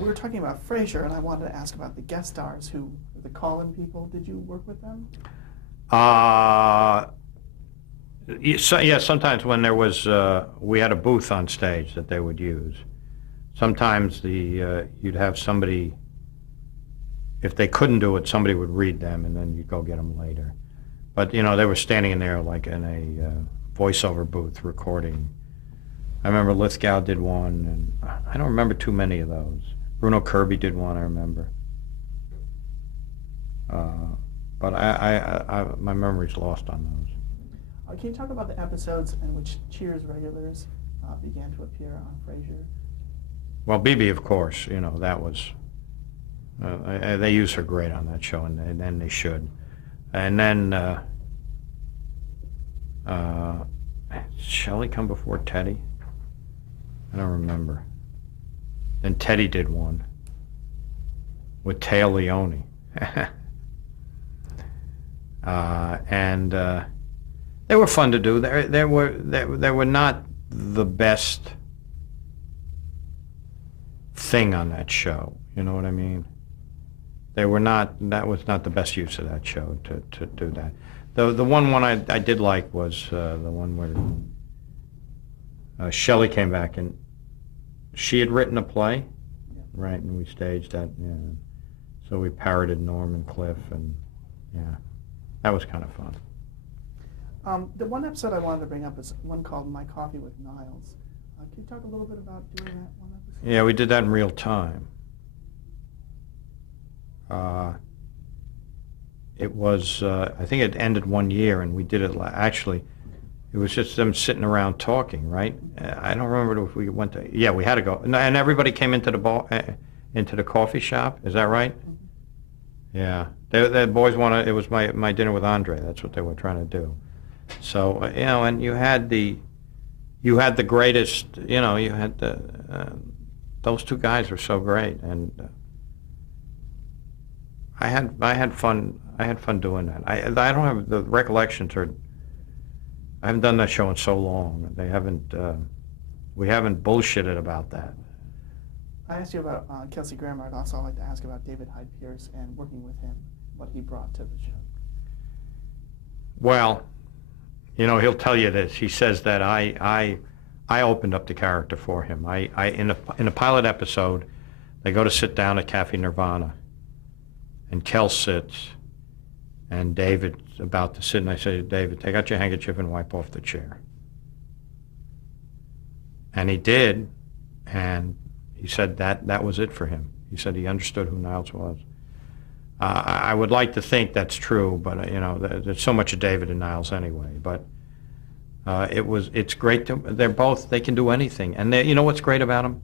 We were talking about Frasier, and I wanted to ask about the guest stars, the call-in people. Did you work with them? Uh, yeah, sometimes when there was, we had a booth on stage that they would use. Sometimes you'd have somebody, if they couldn't do it, somebody would read them, and then you'd go get them later. But, they were standing in there like in a voiceover booth recording. I remember Lithgow did one, and I don't remember too many of those. Bruno Kirby did one, I remember. But my memory's lost on those. Can you talk about the episodes in which Cheers regulars began to appear on Frasier? Well, Bibi, of course, that was, they use her great on that show, and they should. And then, Shelley come before Teddy? I don't remember. Then Teddy did one with Taya Leone. And they were fun to do. They were not the best thing on that show. You know what I mean? They were not. That was not the best use of that show to do that. The one I did like was the one where Shelley came back and she had written a play, right? And we staged that. Yeah. So we parroted Norm and Cliff, and yeah, that was kind of fun. The one episode I wanted to bring up is one called My Coffee with Niles. Can you talk a little bit about doing that one episode? Yeah, we did that in real time. It was, I think it ended 1 year, and we did it, actually, it was just them sitting around talking, right? I don't remember if we went to, yeah, we had to go. And everybody came into the bar, into the coffee shop, is that right? Mm-hmm. Yeah. The boys wanted, it was my dinner with Andre, that's what they were trying to do. So, and you had the greatest, you had those two guys were so great, and I had fun doing that. I don't have the recollections, or I haven't done that show in so long. We haven't bullshitted about that. I asked you about Kelsey Grammer. I'd also like to ask about David Hyde Pierce and working with him, what he brought to the show. Well, he'll tell you this. He says that I opened up the character for him. In a pilot episode, they go to sit down at Cafe Nirvana, and Kel sits, and David's about to sit, and I say to David, take out your handkerchief and wipe off the chair. And he did, and he said that was it for him. He said he understood who Niles was. I would like to think that's true, but there's so much of David and Niles anyway. But it's great they can do anything, and you know what's great about them?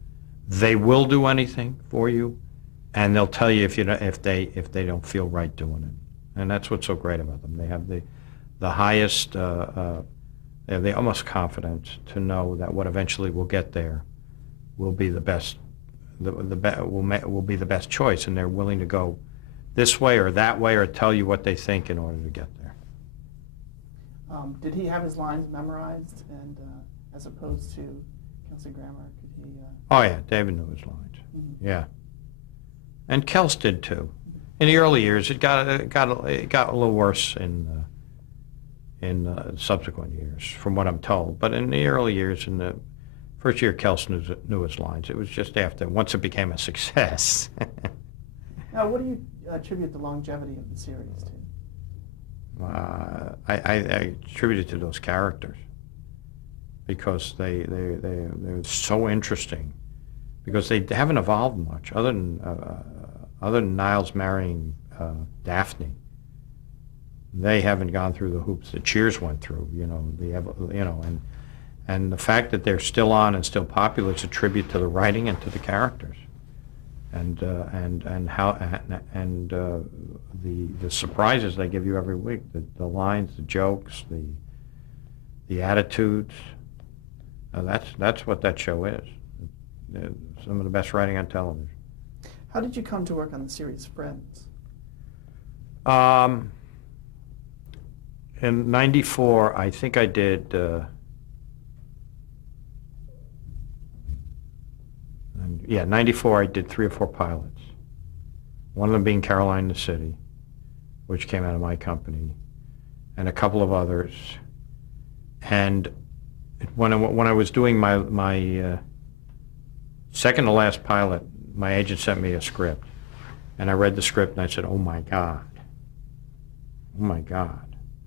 They will do anything for you, and they'll tell you if they don't feel right doing it, and that's what's so great about them. They have the highest, they have the utmost confidence to know that what eventually will get there will be the best, will be the best choice, and they're willing to go this way or that way or tell you what they think in order to get there. Did he have his lines memorized, and as opposed to Kelsey Grammer? Could he? Oh yeah, David knew his lines. Mm-hmm. Yeah, and Kels did too. In the early years, it got a little worse in subsequent years, from what I'm told. But in the early years, in the first year, Kels knew his lines. It was just once it became a success. Now, what do you attribute the longevity of the series to? I attribute it to those characters, because they're so interesting, because they haven't evolved much other than Niles marrying Daphne. They haven't gone through the hoops that Cheers went through, and the fact that they're still on and still popular is a tribute to the writing and to the characters, and the surprises they give you every week, the lines, the jokes, the attitudes. That's what that show is. Some of the best writing on television. How did you come to work on the series Friends? In '94, I think I did. Yeah, 94 I did 3 or 4 pilots. One of them being Caroline the City, which came out of my company, and a couple of others. And when I was doing my second to last pilot, my agent sent me a script, and I read the script and I said, oh my God,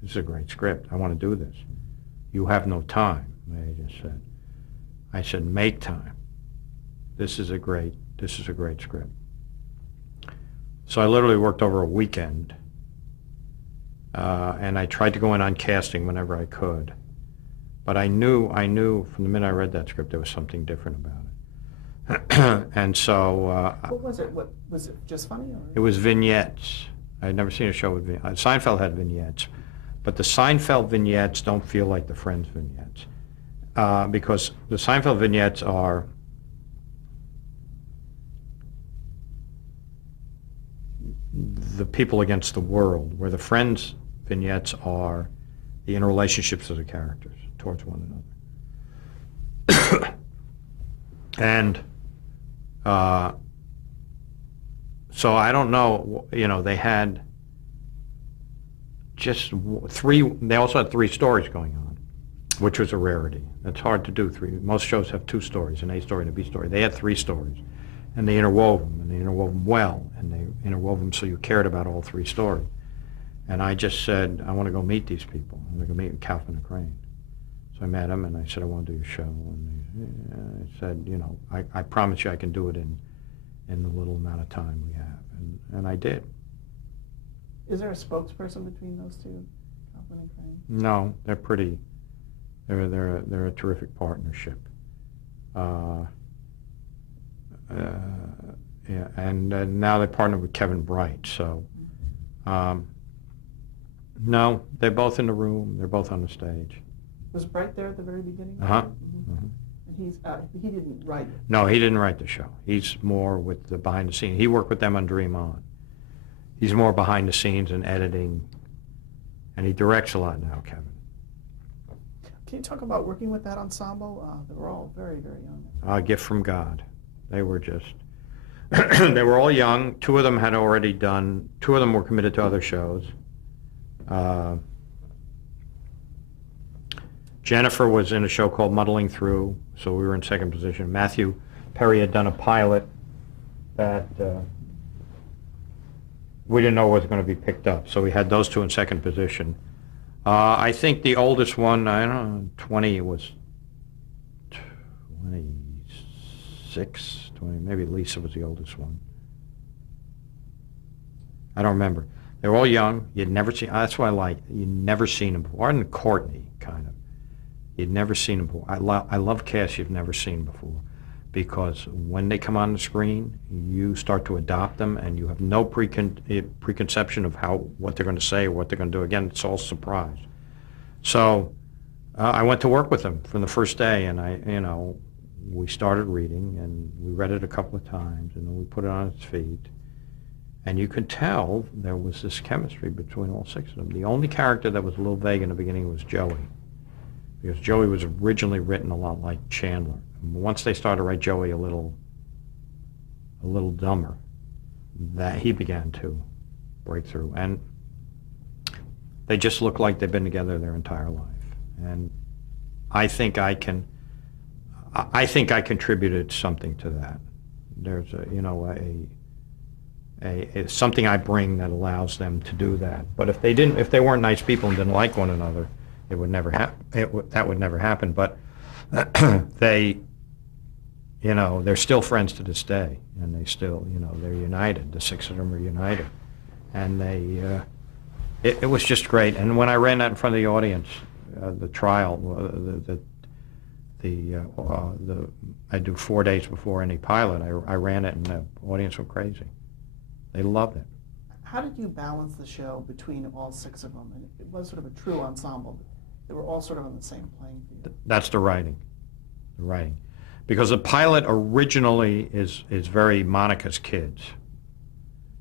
this is a great script. I want to do this. You have no time, my agent said. I said, make time. This is a great script. So I literally worked over a weekend, and I tried to go in on casting whenever I could. But I knew from the minute I read that script there was something different about it. And so... what was it? What was it? Just funny? Or? It was vignettes. I had never seen a show with vignettes. Seinfeld had vignettes, but the Seinfeld vignettes don't feel like the Friends vignettes. Because the Seinfeld vignettes are the people against the world, where the Friends vignettes are the interrelationships of the characters towards one another. And so I don't know, they had just 3, they also had 3 stories going on, which was a rarity. It's hard to do 3. Most shows have 2 stories, an A story and a B story. They had 3 stories, and they interwove them, and they interwove them well, and they interwove them so you cared about all 3 stories. And I just said, I want to go meet these people. I want to go meet Kaufman and Crane. So I met them, and I said, I want to do your show. And I said, I promise you I can do it in the little amount of time we have. And I did. Is there a spokesperson between those two, Kaufman and Crane? No, they're pretty. They're a terrific partnership. Yeah, and now they partnered with Kevin Bright. So, no, they're both in the room. They're both on the stage. Was Bright there at the very beginning? Uh-huh. Mm-hmm. And he didn't write it. No, he didn't write the show. He's more with the behind the scenes. He worked with them on Dream On. He's more behind the scenes and editing, and he directs a lot now, Kevin. Can you talk about working with that ensemble? They were all very, very young. A gift from God. They were just, they were all young. 2 of them had already done, 2 of them were committed to other shows. Jennifer was in a show called Muddling Through, so we were in second position. Matthew Perry had done a pilot that we didn't know was going to be picked up, so we had those 2 in second position. I think the oldest one, I don't know, 20, was 26, 20, maybe Lisa was the oldest one. I don't remember. They were all young. You'd never seen, that's what I like. You'd never seen them before. And Courtney, kind of. You'd never seen them before. I love casts you've never seen before, because when they come on the screen, you start to adopt them, and you have no preconception of what they're going to say or what they're going to do. Again, it's all surprise. So I went to work with them from the first day, and we started reading, and we read it a couple of times, and then we put it on its feet. And you could tell there was this chemistry between all 6 of them. The only character that was a little vague in the beginning was Joey, because Joey was originally written a lot like Chandler. And once they started to write Joey a little dumber, that he began to break through. And they just look like they've been together their entire life. And I think I contributed something to that. There's something I bring that allows them to do that. But if they weren't nice people and didn't like one another, it would never happen. That would never happen. But they're still friends to this day, and they still, they're united. The 6 of them are united, and it was just great. And when I ran that in front of the audience, the trial, I do 4 days before any pilot. I ran it, and the audience went crazy. They loved it. How did you balance the show between all 6 of them? And it was sort of a true ensemble. They were all sort of on the same playing field. That's the writing. The writing. Because the pilot originally is very Monica's Kids.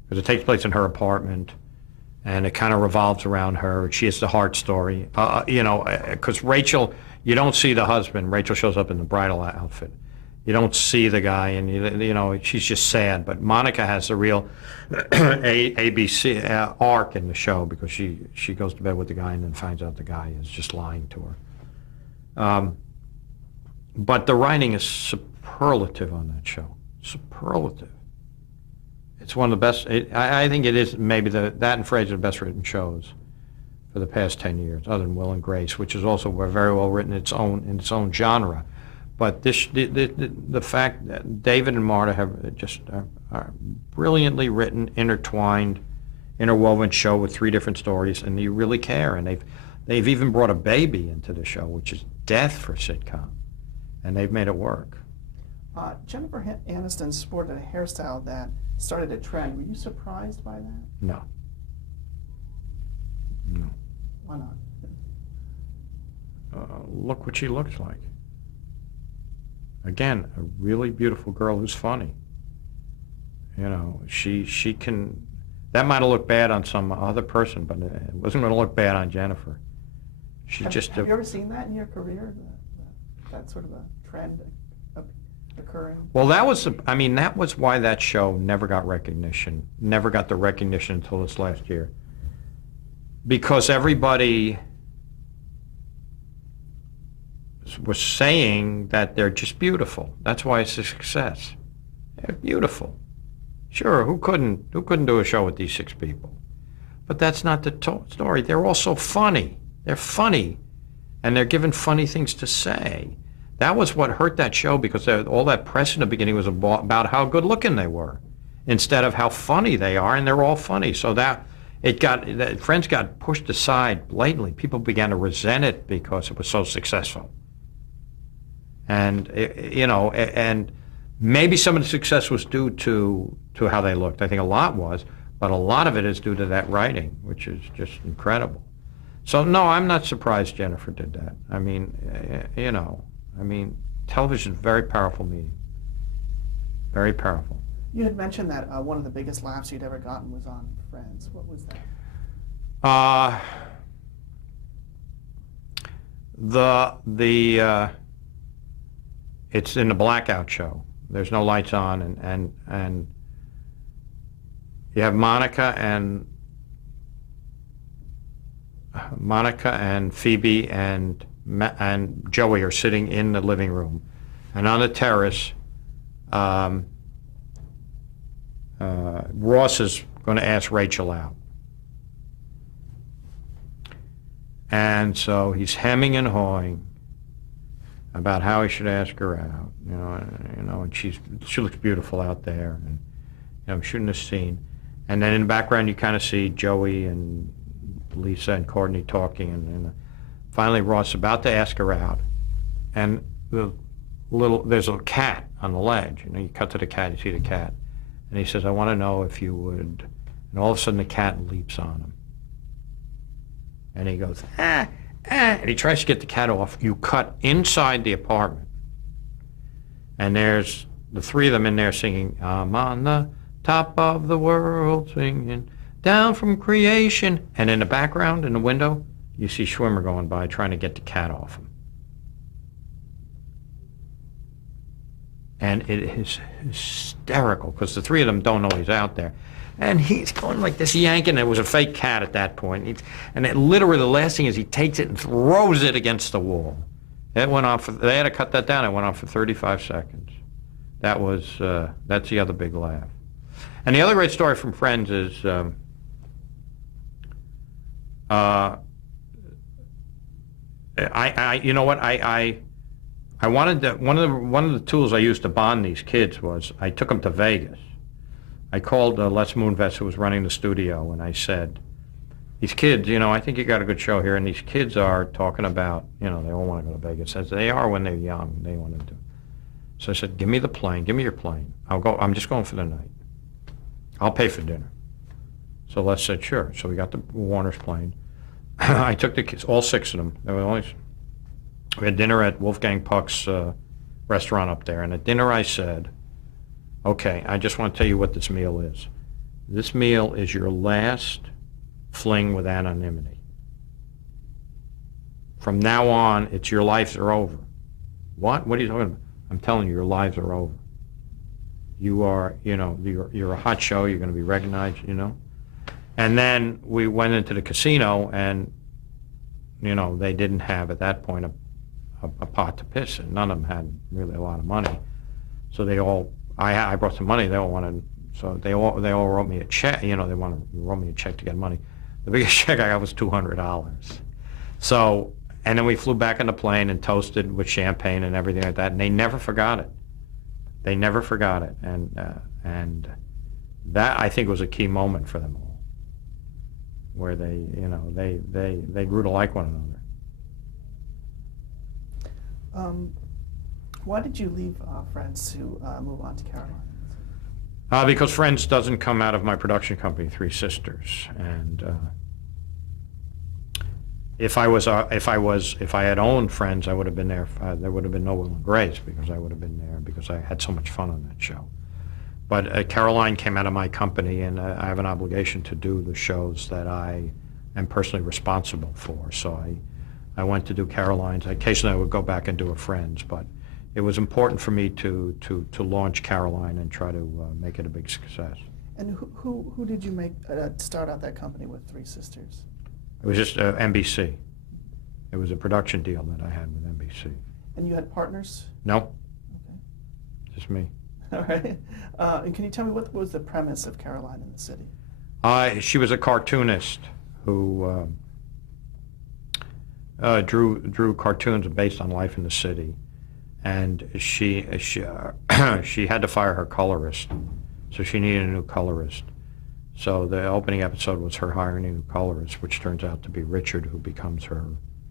Because it takes place in her apartment, and it kind of revolves around her. She is the heart story. Because Rachel, you don't see the husband. Rachel shows up in the bridal outfit. You don't see the guy, and you know she's just sad. But Monica has a real ABC arc in the show because she goes to bed with the guy and then finds out the guy is just lying to her. But the writing is superlative on that show. Superlative. It's one of the best. I think it is maybe that and Frasier the best written shows for the past 10 years, other than Will and Grace, which is also very well written in its own genre. But the fact that David and Marta have just are brilliantly written, intertwined, interwoven show with 3 different stories, and you really care. And they've even brought a baby into the show, which is death for a sitcom, and they've made it work. Jennifer Aniston sported a hairstyle that started a trend. Were you surprised by that? No. No. Why not? Look what she looks like. Again, a really beautiful girl who's funny. You know, she can. That might have looked bad on some other person, but it wasn't going to look bad on Jennifer. Have you ever seen that in your career? That sort of a trend occurring? Well, that was why that show never got recognition. Never got the recognition until this last year. Because everybody was saying that they're just beautiful. That's why it's a success. They're beautiful. Sure, who couldn't do a show with these 6 people? But that's not the story. They're also funny. They're funny, and they're given funny things to say. That was what hurt that show, because all that press in the beginning was about how good looking they were, instead of how funny they are, and they're all funny. So Friends got pushed aside blatantly. People began to resent it because it was so successful. And and maybe some of the success was due to how they looked. I think a lot was, but a lot of it is due to that writing, which is just incredible. So no, I'm not surprised Jennifer did that. I mean, television is a very powerful medium. Very powerful. You had mentioned that one of the biggest laughs you'd ever gotten was on Friends. What was that? It's in the blackout show. There's no lights on, and you have Monica and Phoebe and Joey are sitting in the living room, and on the terrace, Ross is going to ask Rachel out. And so he's hemming and hawing about how he should ask her out, and she looks beautiful out there, and shooting this scene. And then in the background you kind of see Joey and Lisa and Courtney talking, and finally Ross is about to ask her out, and there's a cat on the ledge. You cut to the cat, you see the cat. And he says, "I want to know if you would," and all of a sudden the cat leaps on him. And he goes, ah, and he tries to get the cat off. You cut inside the apartment, and there's the 3 of them in there singing, "I'm on the top of the world singing, down from creation." And in the background, in the window, you see Schwimmer going by trying to get the cat off him. And it is hysterical because the 3 of them don't know he's out there. And he's going like this, yanking. It was a fake cat at that point. Literally the last thing is he takes it and throws it against the wall. It went on they had to cut that down. It went on for 35 seconds. That's the other big laugh. And the other great story from Friends is I wanted to, one of the tools I used to bond these kids was I took them to Vegas. I called Les Moonves, who was running the studio, and I said, "These kids, I think you got a good show here, and these kids are talking about, they all want to go to Vegas, as they are when they're young. They want to do." So I said, "Give me the plane. Give me your plane. I'm just going for the night. I'll pay for dinner." So Les said, "Sure." So we got the Warner's plane. I took the kids, all 6 of them. We had dinner at Wolfgang Puck's restaurant up there, and at dinner I said, "Okay, I just want to tell you what this meal is. This meal is your last fling with anonymity. From now on, it's your lives are over." "What? What are you talking about?" I'm telling you, your lives are over. You are, you're a hot show. You're going to be recognized, And then we went into the casino, and, they didn't have at that point a pot to piss in. None of them had really a lot of money. So I brought some money. They all wanted, so they all wrote me a check. They wrote me a check to get money. The biggest check I got was $200. So, and then we flew back on the plane and toasted with champagne and everything like that. And they never forgot it. They never forgot it. And that, I think, was a key moment for them all, where they grew to like one another. Why did you leave Friends to move on to Carolina? Because Friends doesn't come out of my production company, Three Sisters, and if I had owned Friends, I would have been there. There would have been no Will and Grace, because I would have been there because I had so much fun on that show. But Caroline came out of my company, and I have an obligation to do the shows that I am personally responsible for. So I went to do Caroline's. Occasionally I would go back and do a Friends, but it was important for me to launch Caroline and try to make it a big success. And who did you make start out that company with, Three Sisters? It was just NBC. It was a production deal that I had with NBC. And you had partners? No. Okay. Just me. All right. And can you tell me what was the premise of Caroline in the City? She was a cartoonist who drew cartoons based on life in the city. And she had to fire her colorist, so she needed a new colorist. So the opening episode was her hiring a new colorist, which turns out to be Richard, who becomes her.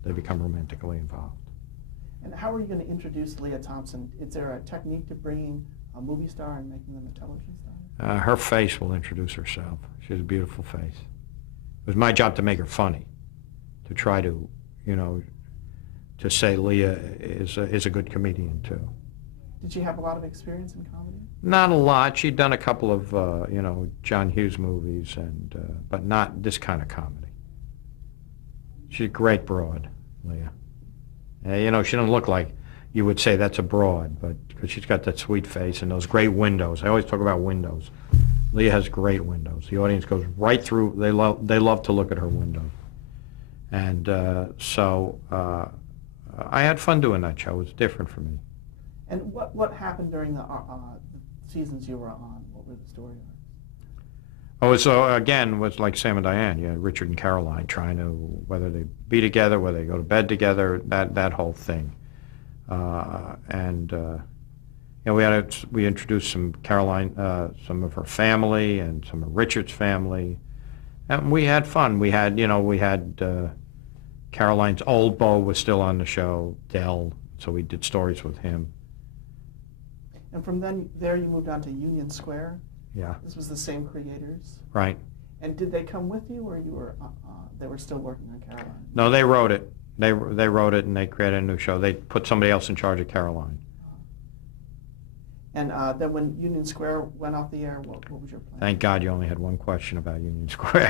They become romantically involved. And how are you going to introduce Leah Thompson? Is there a technique to bringing a movie star and making them a television star? Her face will introduce herself. She has a beautiful face. It was my job to make her funny, to try to, to say Leah is a good comedian too. Did she have a lot of experience in comedy? Not a lot. She'd done a couple of John Hughes movies, but not this kind of comedy. She's a great broad, Leah. She doesn't look like you would say that's a broad, but because she's got that sweet face and those great windows. I always talk about windows. Leah has great windows. The audience goes right through. They love to look at her windows, and so. I had fun doing that show. It was different for me. And what happened during the seasons you were on? What were the story arcs? Oh, so again, it was like Sam and Diane. You had Richard and Caroline trying to, whether they be together, whether they go to bed together, that whole thing. We introduced some Caroline, some of her family and some of Richard's family, and we had fun. We had Caroline's old beau was still on the show, Dell, so we did stories with him. And from there you moved on to Union Square? Yeah. This was the same creators? Right. And did they come with you, or they were still working on Caroline? No, they wrote it. They wrote it, and they created a new show. They put somebody else in charge of Caroline. And then when Union Square went off the air, what was your plan? Thank God you only had one question about Union Square.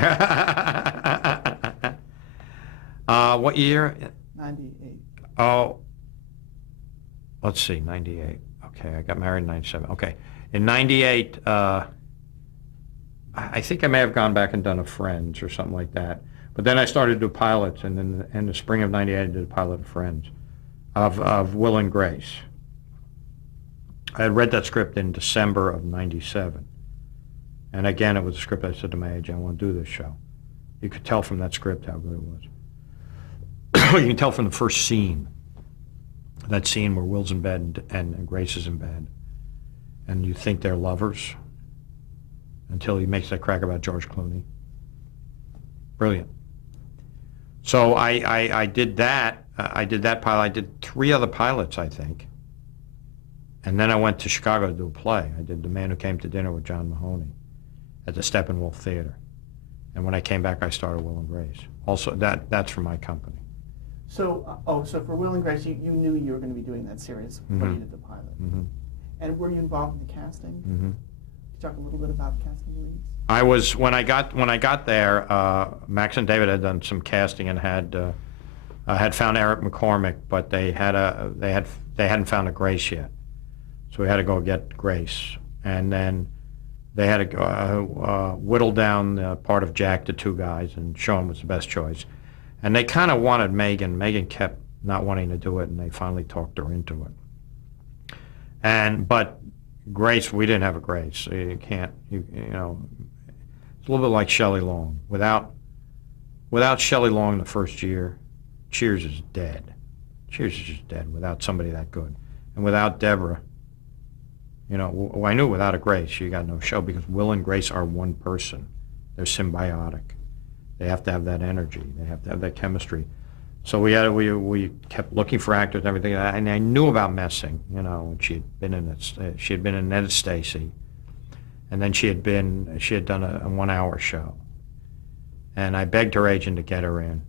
What year? 98. Oh, let's see, 98. Okay, I got married in 97. Okay, in 98, I think I may have gone back and done a Friends or something like that. But then I started to do pilots, and then in the spring of 98, I did a pilot of Friends, of Will and Grace. I had read that script in December of 97. And again, it was a script I said to my agent, I want to do this show. You could tell from that script how good it was. You can tell from the first scene, that scene where Will's in bed and Grace is in bed, and you think they're lovers until he makes that crack about George Clooney. Brilliant. So I did that. I did that pilot. I did 3 other pilots, I think. And then I went to Chicago to do a play. I did The Man Who Came to Dinner with John Mahoney at the Steppenwolf Theater. And when I came back, I started Will and Grace. Also, that's from my company. So, so for Will and Grace, you knew you were going to be doing that series when you did the pilot. Mm-hmm. And were you involved in the casting? Mm-hmm. Can you talk a little bit about casting leads? I was when I got there. Max and David had done some casting and had found Eric McCormick, but they hadn't found a Grace yet. So we had to go get Grace. And then they had to go, whittle down the part of Jack to 2 guys, and Sean was the best choice. And they kind of wanted Megan. Megan kept not wanting to do it, and they finally talked her into it. But Grace, we didn't have a Grace. So you can't, you know, it's a little bit like Shelley Long. Without Shelley Long the first year, Cheers is dead. Cheers is just dead without somebody that good. And without Deborah, you know, I knew without a Grace, you got no show, because Will and Grace are one person. They're symbiotic. They have to have that energy. They have to have that chemistry. So we kept looking for actors and everything, and I knew about Messing, you know. She had been in Ned Stacy, and then she had done a 1-hour show, and I begged her agent to get her in.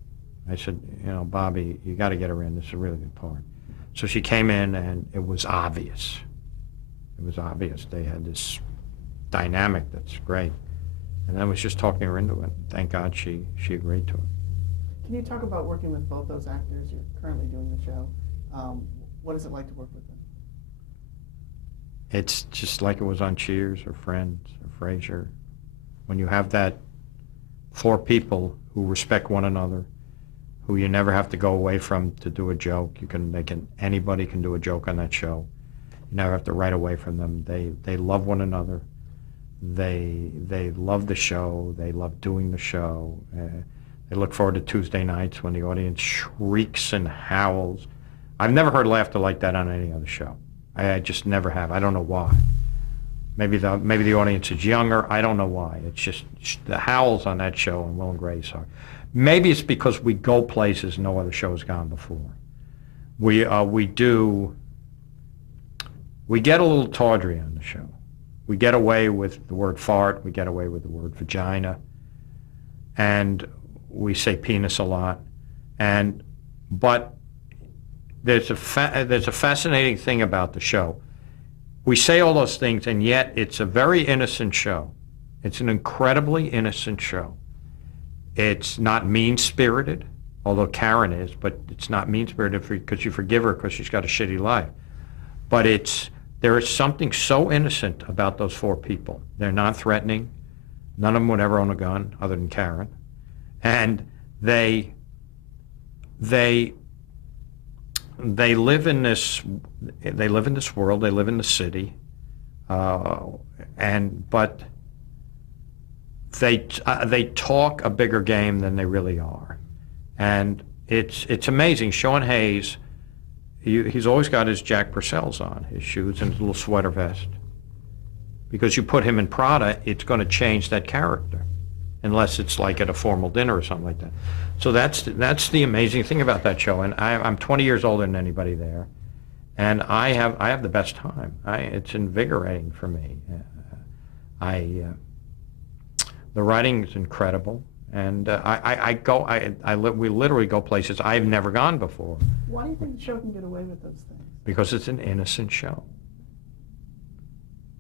I said, you know, Bobby, you got to get her in. This is a really good part. So she came in, and it was obvious. It was obvious. They had this dynamic that's great. And I was just talking her into it. Thank God she agreed to it. Can you talk about working with both those actors? You're currently doing the show. What is it like to work with them? It's just like it was on Cheers or Friends or Frasier. When you have that 4 people who respect one another, who you never have to go away from to do a joke. Anybody can do a joke on that show. You never have to write away from them. They love one another. They love the show. They love doing the show. They look forward to Tuesday nights when the audience shrieks and howls. I've never heard laughter like that on any other show. I just never have. I don't know why. Maybe the audience is younger. I don't know why. It's just the howls on that show and Will and Grace are. Maybe it's because we go places no other show has gone before. We get a little tawdry on the show. We get away with the word fart. We get away with the word vagina, and we say penis a lot. But there's a fascinating thing about the show. We say all those things, and yet it's a very innocent show. It's an incredibly innocent show. It's not mean-spirited, although Karen is, but it's not mean-spirited because you forgive her because she's got a shitty life. But there is something so innocent about those 4 people. They're non-threatening. None of them would ever own a gun, other than Karen. And they live in this world. They live in the city, but they talk a bigger game than they really are, and it's amazing. Sean Hayes, he's always got his Jack Purcells on, his shoes and his little sweater vest, because you put him in Prada, it's going to change that character, unless it's like at a formal dinner or something like that. So that's the amazing thing about that show. And I'm 20 years older than anybody there, and I have the best time. It's invigorating for me. The writing is incredible, and we literally go places I've never gone before. Why do you think the show can get away with those things? Because it's an innocent show.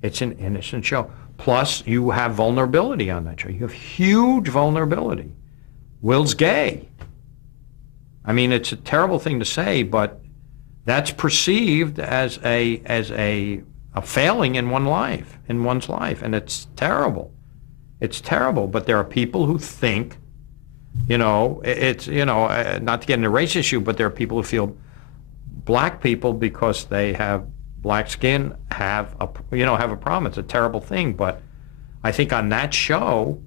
It's an innocent show. Plus, you have vulnerability on that show. You have huge vulnerability. Will's gay. I mean, it's a terrible thing to say, but that's perceived as a failing in one's life, and it's terrible. It's terrible. But there are people who think, not to get into a race issue, but there are people who feel black people, because they have black skin, have a problem. It's a terrible thing. But I think on that show,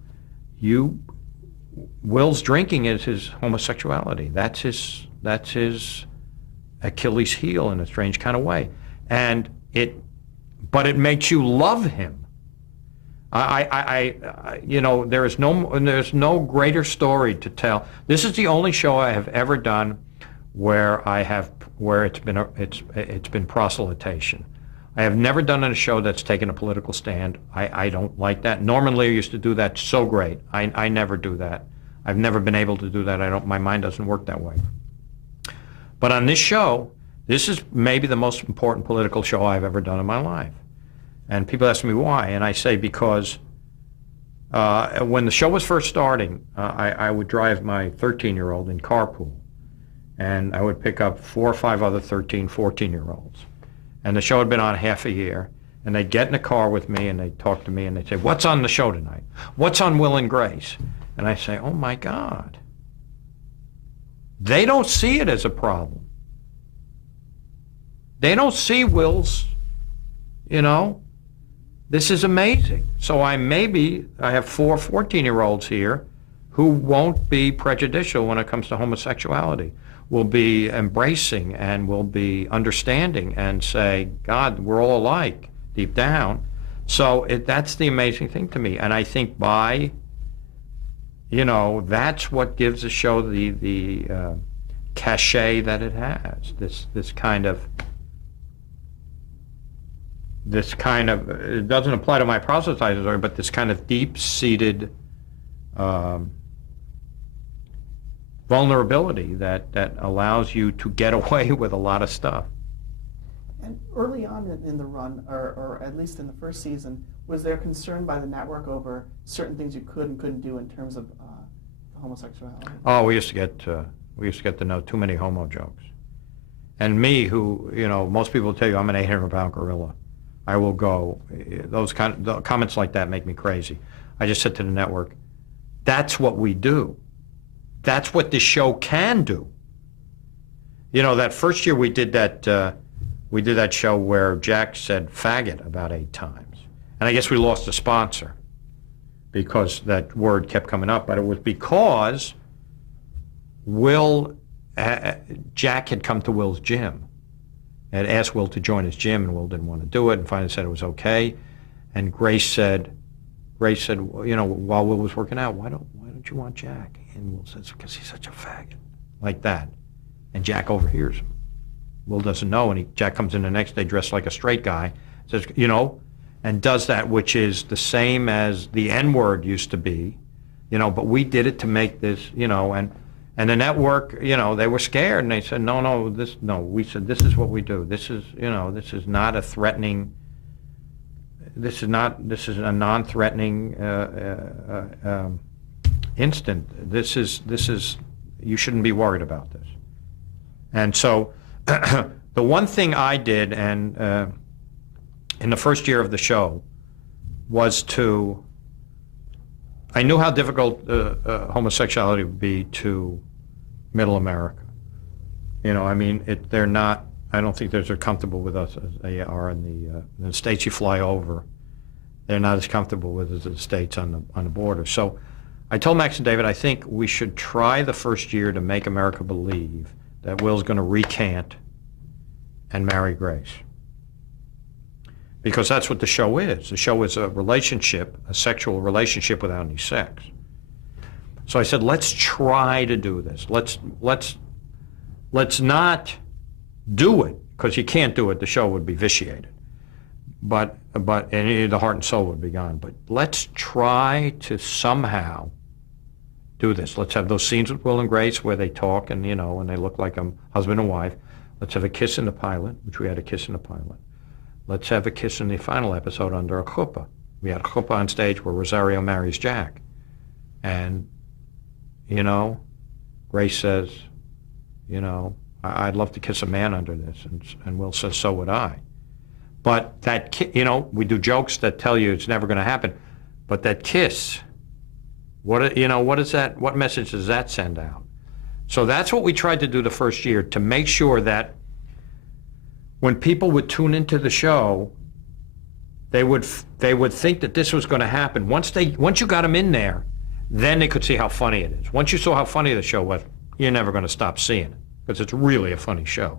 Will's drinking is his homosexuality. That's his Achilles heel in a strange kind of way, but it makes you love him. There's no greater story to tell. This is the only show I have ever done where it's been proselytation. I have never done a show that's taken a political stand. I don't like that. Norman Lear used to do that so great. I never do that. I've never been able to do that. My mind doesn't work that way. But on this show, this is maybe the most important political show I've ever done in my life. And people ask me why, and I say because when the show was first starting, I would drive my 13-year-old in carpool, and I would pick up 4 or 5 other 13, 14-year-olds. and the show had been on half a year, and they'd get in the car with me and they'd talk to me and they'd say, what's on the show tonight? What's on Will and Grace? And I say, oh my God. They don't see it as a problem. They don't see Will's, this is amazing. So I have 4 14-year-olds here who won't be prejudicial when it comes to homosexuality, will be embracing and will be understanding and say, God, we're all alike deep down. So that's the amazing thing to me. And I think that's what gives the show the cachet that it has, this kind of, it doesn't apply to my proselytizing story, but this kind of deep-seated vulnerability that allows you to get away with a lot of stuff. And early on in the run, or at least in the first season, was there concern by the network over certain things you could and couldn't do in terms of homosexuality? Oh, we used to get to know too many homo jokes. And me, who, most people will tell you I'm an 800-pound gorilla. I will go, the comments like that make me crazy. I just said to the network, that's what we do. That's what this show can do. That first year we did that show where Jack said faggot about 8 times. And I guess we lost a sponsor because that word kept coming up, but it was because Jack had come to Will's gym and asked Will to join his gym, and Will didn't want to do it, and finally said it was okay. And Grace said, while Will was working out, why don't you want Jack? And Will says, because he's such a faggot, like that. And Jack overhears him. Will doesn't know, and Jack comes in the next day dressed like a straight guy, says, and does that, which is the same as the N-word used to be, but we did it to make this, and the network, they were scared, and they said, no, we said, this is what we do. This is, this is not a threatening, this is a non-threatening instant. This is, you shouldn't be worried about this. And so the one thing I did, and in the first year of the show, was I knew how difficult homosexuality would be to Middle America. They're not. I don't think they're comfortable with us as they are in the states you fly over. They're not as comfortable with us as the states on the border. So I told Max and David, I think we should try the first year to make America believe that Will's going to recant and marry Grace. Because that's what the show is. The show is a relationship, a sexual relationship without any sex. So I said, let's try to do this. Let's not do it, because you can't do it. The show would be vitiated. But and the heart and soul would be gone. But let's try to somehow do this. Let's have those scenes with Will and Grace where they talk and, and they look like a husband and wife. Let's have a kiss in the pilot, which we had a kiss in the pilot. Let's have a kiss in the final episode under a chuppah. We had a chuppah on stage where Rosario marries Jack. And, Grace says, I'd love to kiss a man under this. And Will says, so would I. But that, we do jokes that tell you it's never going to happen. But that kiss, what is that? What message does that send out? So that's what we tried to do the first year, to make sure that when people would tune into the show, they would think that this was going to happen. Once you got them in there, then they could see how funny it is. Once you saw how funny the show was, you're never going to stop seeing it, because it's really a funny show.